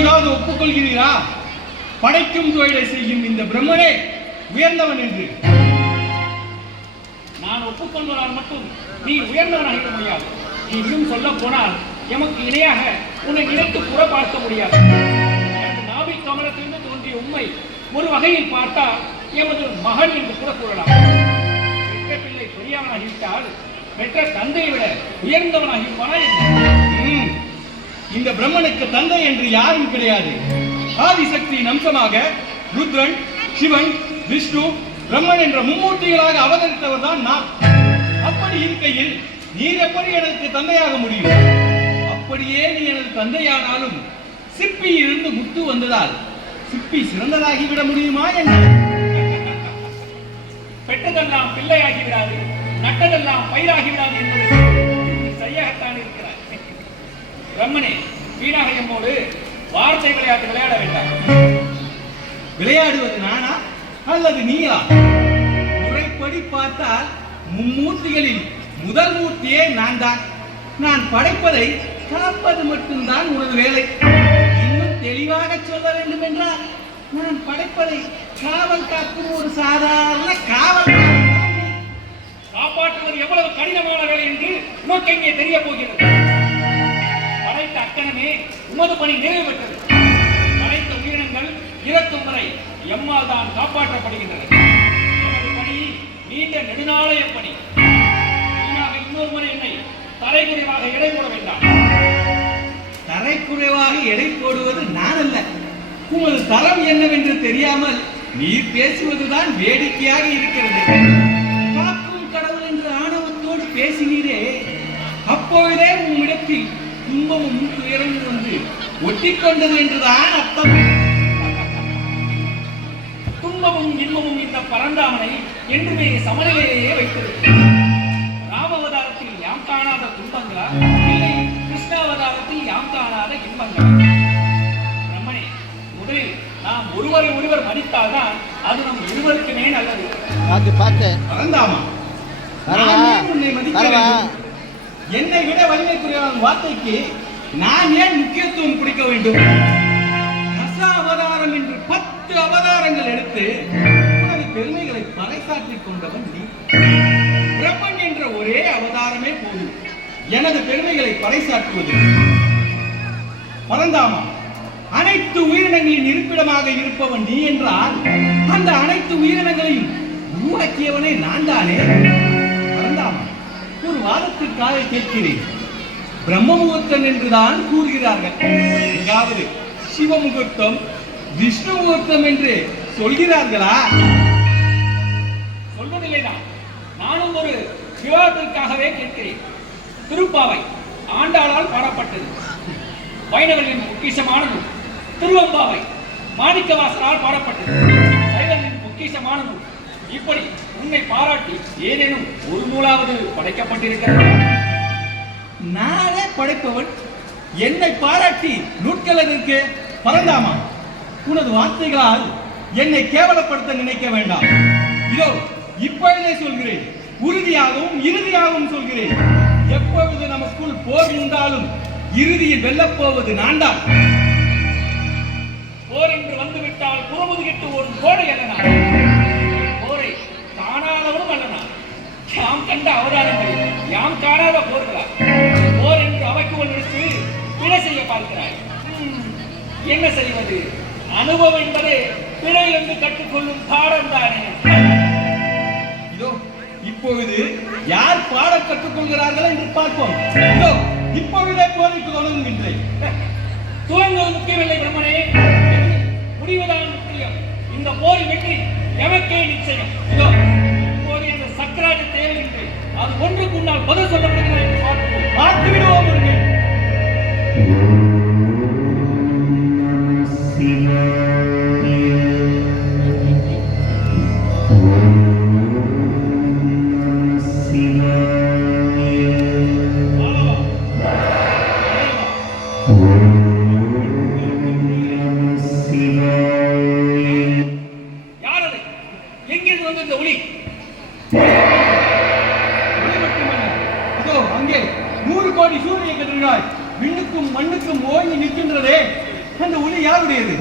இப்பொழுதாவது ஒப்புக்கொள்கிறீரா? படைக்கும் தொழிலை செய்யும் இந்த பிரம்மனே உயர்ந்தவன் என்று. நான் ஒப்புக்கொள்வதால் மட்டும் நீ உயர்ந்தவனாக முடியாது. நீ இன்னும் சொல்ல போனால் எமக்கு இணையாக உன்னை நினைத்து புற பார்க்க முடியாது. எனது நாபிக் கமலத்திலிருந்து தோன்றிய உண்மை ஒரு வகையில் பார்த்தால் எமது மகன் என்று கூட கூறலாம். பெற்ற பிள்ளை பெரியவனாகிவிட்டால் பெற்ற தந்தையை விட உயர்ந்தவனாகிவிட்டானா என்ன? இந்த பிரம்மனுக்கு தந்தை என்று யாரும் கிடையாது. ஆதிசக்தியின் அம்சமாக ருத்ரன், சிவன், விஷ்ணு, பிரம்மன் என்ற மும்மூர்த்திகளாக அவதரித்தவர் தான் நான். அப்படி இருக்கையில் நீர் எப்படி எனக்கு தந்தையாக முடியும்? அப்படியே நீ எனது தந்தையானாலும் சிப்பியில் இருந்து முத்து வந்ததால் சிப்பி சிறந்ததாகிவிட முடியுமா என்ன? பெற்றதெல்லாம் பிள்ளையாகி விடாது, நட்டதெல்லாம் பயிராகி விடாது என்பது சரியாகத்தான் இருக்கிறார். பிரம்மனே, வீணாக எம்மோடு வார்த்தை விளையாட்டு விளையாட வேண்டாம். விளையாடுவது நானா அல்லது நீயா? முறைப்படி பார்த்தால் மும்மூர்த்திகளில் முதல் மூர்த்தியே நான் தான். நான் படைப்பதை காப்பது மட்டும்தான் உனது வேலை. இன்னும் தெளிவாக சொல்ல வேண்டும் என்றால் நான் படைப்பதை காவல் காக்கும் ஒரு சாதாரண காவல். காப்பாற்றுவது எவ்வளவு கடினமான வேலை என்று உனக்கு எங்கே தெரிய போகிறது? படைத்த அக்கணமே உமது பணி நிறைவு பெற்றது. படைத்த உயிரினங்கள் இறக்கும் வரை எம்மால் தான் காப்பாற்றப்படுகின்றன. எமது பணி நீண்ட நெடுநாளைய பணி. இன்னொரு முறை என்னை தரைக்குறைவாக எடை போட வேண்டாம். தரைக்குறைவாக எடை போடுவது நான் அல்ல. உமது தரம் என்னவென்று தெரியாமல் நீர் பேசுவதுதான் வேடிக்கையாக இருக்கிறது. காக்கும் கடவுள் என்று ஆணவத்தோடு பேசினீரே, அப்பொழுதே உம்மிடத்தில் துன்பமும் துயரமும் வந்து ஒட்டிக்கொண்டது என்றுதான் அர்த்தம். துன்பமும் இன்பமும் இந்த பரந்தாமனை என்றுமே சமநிலையிலேயே வைத்தது. ராமவதாரத்தில் யாம் காணாத துன்பங்களா, இல்லை கிருஷ்ணாவதாரத்தில் யாம் காணாத இன்பங்களா? பிரம்மனே, முதலில் நாம் ஒருவரை ஒருவர் மதித்தால்தான் அது நம் ஒருவருக்குமே நல்லது. பரந்தாமா, என்னை விட வலிமைக்குரிய வார்த்தைக்கு நான் ஏன் முக்கியத்துவம் கொடுக்க வேண்டும்? அவதாரம் என்று 10 அவதாரங்கள் எடுத்து உனது பெருமைகளை பறைசாற்றிக் கொண்டவன் நீ. பிரம்மன் என்ற ஒரே அவதாரமே போதும் எனது பெருமைகளை பறைசாற்றுவது. பரந்தாமா, அனைத்து உயிரினங்களின் இருப்பிடமாக இருப்பவன் நீ என்றால் அந்த அனைத்து உயிரினங்களையும் உருவாக்கியவனே நான் தானே. பரந்தாமா, ஒரு வாதத்திற்காக கேட்கிறேன். பிரம்ம முகூர்த்தம் என்றுதான் கூறுகிறார்கள். எங்காவது சிவ முகூர்த்தம், விஷ்ணு முகூர்த்தம் என்று சொல்கிறார்களா? சொல்வதில்லைதான். நானும் ஒரு விவாதத்திற்காகவே கேட்கிறேன். திருப்பாவை ஆண்டாளால் பாடப்பட்டது. வைணவர்களின் பொக்கிஷமானது. திருவம்பாவை மாணிக்கவாசரால் பாடப்பட்டது. சைவர்களின் பொக்கிஷமானது. இப்படி உன்னை பாராட்டி ஏதேனும் ஒரு நூலாவது படைக்கப்பட்டிருக்கிறது? நானே படைப்பவன், என்னை பாராட்டி நூட்கள் எதற்கு? பரந்தாமா, உனது வார்த்தைகளால் என்னை கேவலப்படுத்த நினைக்க வேண்டாம். இதோ இப்பொழுதே சொல்கிறேன், உறுதியாகவும் இறுதியாகவும் சொல்கிறேன். எப்பொழுது நமக்குள் போர் இருந்தாலும் இறுதியில் வெல்லப்போவது நான் தான். போர் என்று வந்துவிட்டால் புறமுதுகிட்டு ஒரு கோடை அல்லனா, போரை காணாதவரும் அல்லனா. யாம் கண்ட அவதாரங்கள் யாம் காணாத போர்களா? போர் என்று அவைக்குள் எடுத்து பிழை செய்ய பார்க்கிறாய். என்ன செய்வது? அனுபவம் என்பது பிழையிலிருந்து கற்றுக்கொள்ளும் பாடம் தானே. இதோ இப்பொழுது யார் பாடம் கற்றுக்கொள்கிறார்கள் என்று பார்ப்போம். இதோ இப்பொழுதே போருக்கு தொடங்குகின்றேன். துவங்குவது முக்கியமில்லை பிரம்மனே, முடிவுதான் முக்கியம். இந்த போரில் வெற்றி எமக்கே நிச்சயம். இதோ இப்போது இந்த சக்கராஜ தேவையில்லை. அது ஒன்றுக்கு முன்னால் பதில் சொல்லப்படுகிறது என்று பார்த்து விடுவோம். அங்கே 100 கோடி சூரிய கதிர்கள் விண்ணுக்கும் மண்ணுக்கும் ஓங்கி நிற்கின்றதே, அந்த ஒளி யாருடையது?